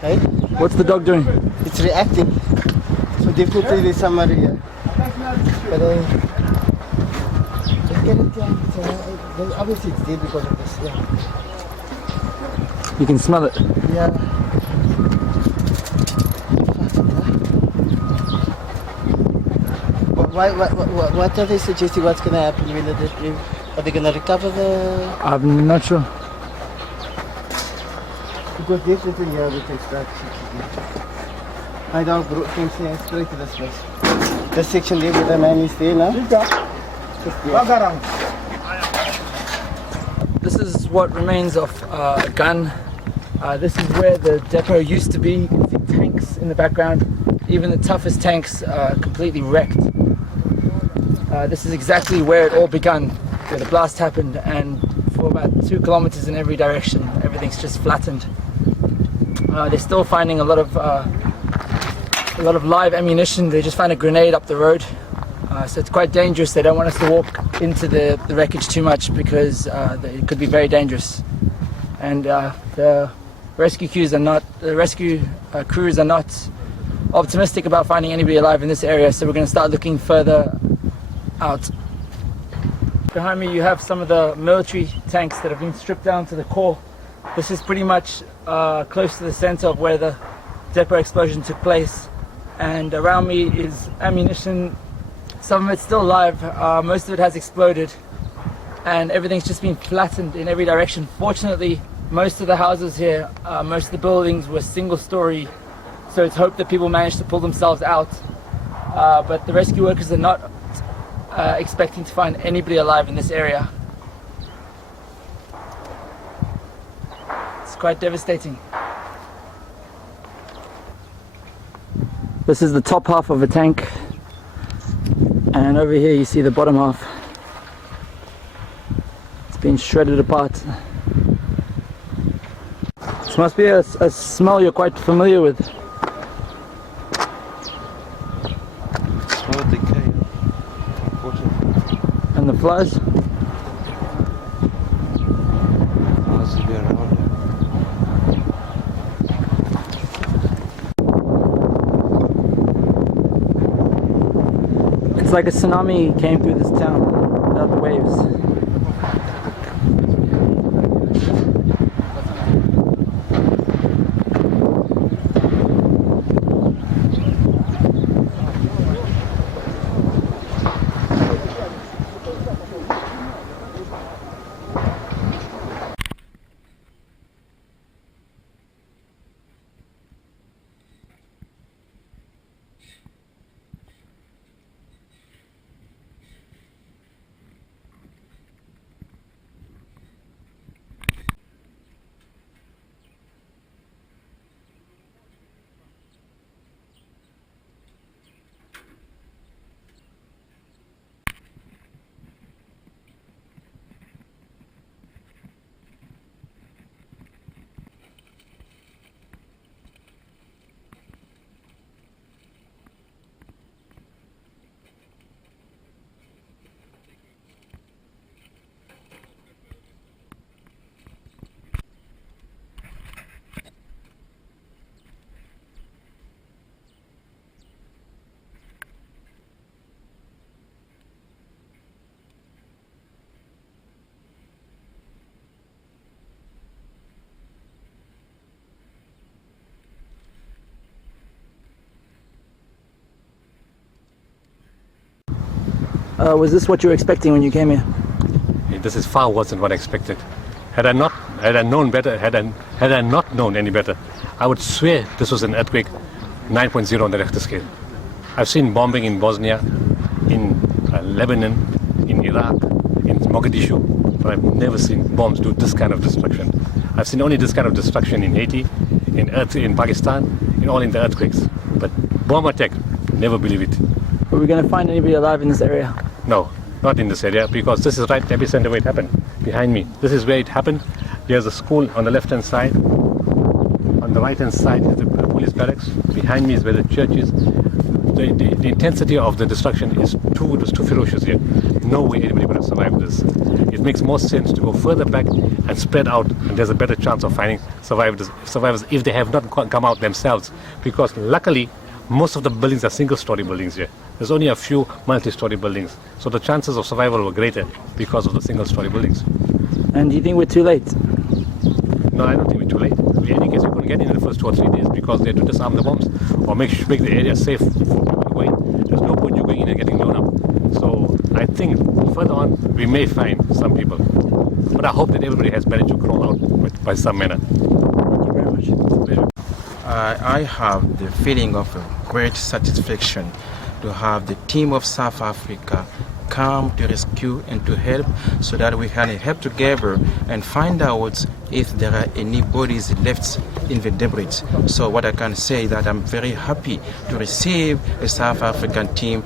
Hey? What's the dog doing? It's reacting. So definitely there's somebody here. But just get it down. Obviously it's dead because of this. Yeah. You can smell it. Yeah. What are they suggesting? What's going to happen? Are they going to recover the? I'm not sure. Because definitely yeah, we can start. My dog came straight to this place. This section there where the man is there now. This is what remains of a gun. This is where the depot used to be. You can see tanks in the background. Even the toughest tanks are completely wrecked. This is exactly where it all begun, where the blast happened, and for about 2 kilometers in every direction, everything's just flattened. They're still finding a lot of live ammunition. They just found a grenade up the road, so it's quite dangerous. They don't want us to walk into the wreckage too much because it could be very dangerous. And the rescue crews are not optimistic about finding anybody alive in this area, so we're going to start looking further out. Behind me you have some of the military tanks that have been stripped down to the core. This is pretty much close to the center of where the depot explosion took place, and around me is ammunition. Some of it's still live, most of it has exploded, and everything's just been flattened in every direction. Fortunately, most of the houses here, most of the buildings were single story, so it's hoped that people managed to pull themselves out, but the rescue workers are not expecting to find anybody alive in this area. It's quite devastating. This is the top half of a tank, and over here you see the bottom half. It's been shredded apart. This must be a smell you're quite familiar with. Smell decay. And the flies? Flies will be around here. It's like a tsunami came through this town without the waves. Was this what you were expecting when you came here? This is far worse than what I expected. Had I known better, had I not known any better, I would swear this was an earthquake 9.0 on the Richter scale. I've seen bombing in Bosnia, in Lebanon, in Iraq, in Mogadishu, but I've never seen bombs do this kind of destruction. I've seen only this kind of destruction in Haiti, in Pakistan, all in the earthquakes. But bomb attack, never believe it. Are we going to find anybody alive in this area? No, not in this area, because this is right epicenter where it happened, behind me. This is where it happened. There's a school on the left-hand side. On the right-hand side is the police barracks. Behind me is where the church is. The intensity of the destruction is too ferocious here. No way anybody would have survived this. it makes more sense to go further back and spread out, and there's a better chance of finding survivors if they have not come out themselves. Because luckily, most of the buildings are single-story buildings here. There's only a few multi-story buildings. So the chances of survival were greater because of the single-story buildings. And do you think we're too late? No, I don't think we're too late. In any case, we couldn't get in the first 2 or 3 days because they had to disarm the bombs or make the area safe for people to go in. There's no point you going in and getting blown up. So I think further on, we may find some people. But I hope that everybody has managed to crawl out by some manner. Thank you very much. I have the feeling of a great satisfaction to have the team of South Africa come to rescue and to help, so that we can help together and find out if there are any bodies left in the debris. So what I can say is that I'm very happy to receive a South African team.